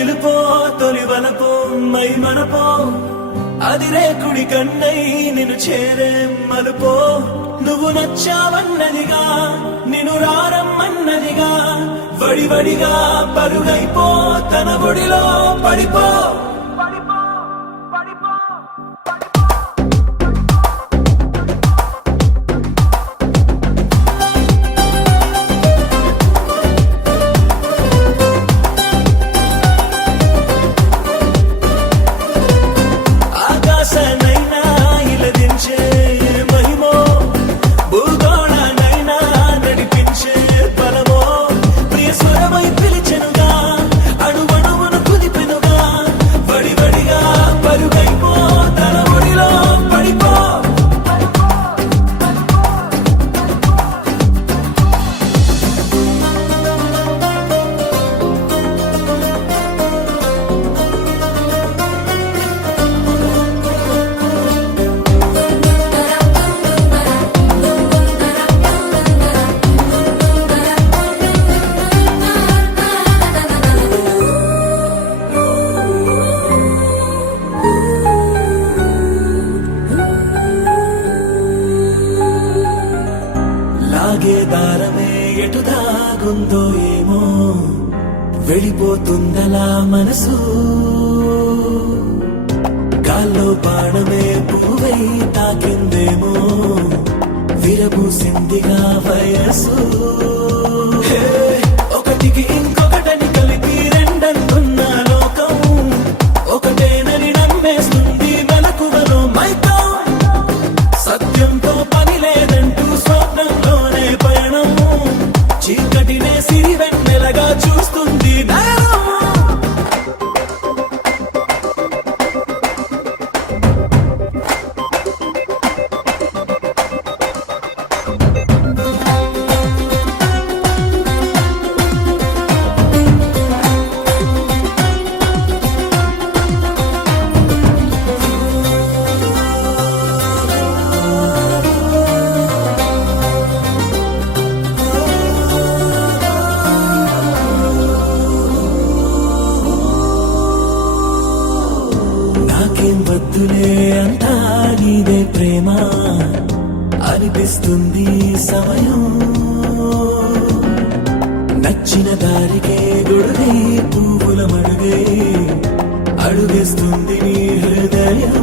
పిలుపో తొలి వలపో మై మనపో అదిరే కుడి కన్నై నిన్ను చేరే మలుపో నువ్వు నచ్చావన్నదిగా నిన్ను రారమ్మన్నదిగా వడివడిగా పరుగైపో తన ఒడిలో పడిపో దారమే ఎటు దాగుందో ఏమో వెళ్ళిపోతుందలా మనసు గాల్లో బాణమే పువ్వై తాకిందేమో విరబూసిందిగా వయసు ఒకటికి ఇంకొకటని కలిపి రెండనుకున్న లోకం ఒకటేనని నమ్మేస్తుంది మెలకువలో మైకం సత్యంతో పని లేదంటూ స్వప్నంలోనే పయనం చీకటినే సిరి వెన్నెలగా చూస్తుంది వద్దులే అంతా నీదే ప్రేమ అనిపిస్తుంది సమయం నచ్చిన దారికే గొడుగై పువ్వుల మడుగై అడుగేస్తుంది నీ హృదయం